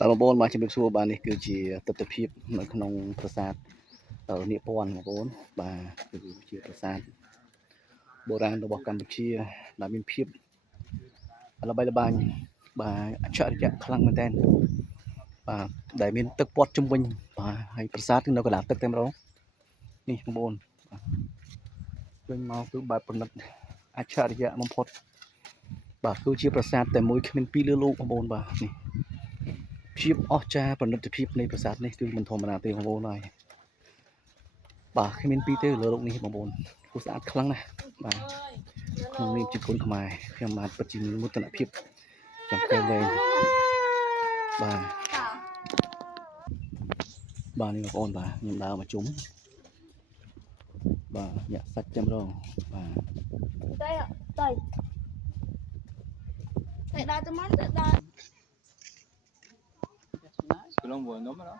បាទបងប្អូនមកជំរាបសួរបាទនេះគឺជាទស្សនវិជ្ជានៅក្នុងប្រាសាទនាគពន្ធបងប្អូនបាទគឺជាប្រាសាទបុរាណរបស់កម្ពុជាដែលមានភាពល្បីល្បាញបាទអច្ឆរិយៈខ្លាំងមែនទែនបាទដែលមានទឹកព័ទ្ធជុំវិញបាទហើយប្រាសាទគឺនៅកណ្ដាលទឹកតែម្ដងនេះបងប្អូនបាទវិញមកគឺបែបប្រណិតអច្ឆរិយៈបំផុតបាទគឺជាប្រាសាទតែមួយគ្មានពីរលើលោកបងប្អូនបាទនេះភាពអស្ចារ្យប្រណិតភាពនៃប្រាសាទនេះគឺមិនធម្មតាទេបងប្អូនហើយបាទគ្មានពីរទេលើលោកនេះបងប្អូនគួរស្អាតខ្លាំងណាស់បាទក្នុងនាមជាកូនខ្មែរខ្ញុំបាទពិតជាមានមោទនភាពចាំពេលវែងបាទបាទនេះបងប្អូនបាទខ្ញុំដើរមកជុំបាទញាក់សាច់តែម្ដងបាទតែដល់ទៅមកទៅដល់ Belum buat nomor lah.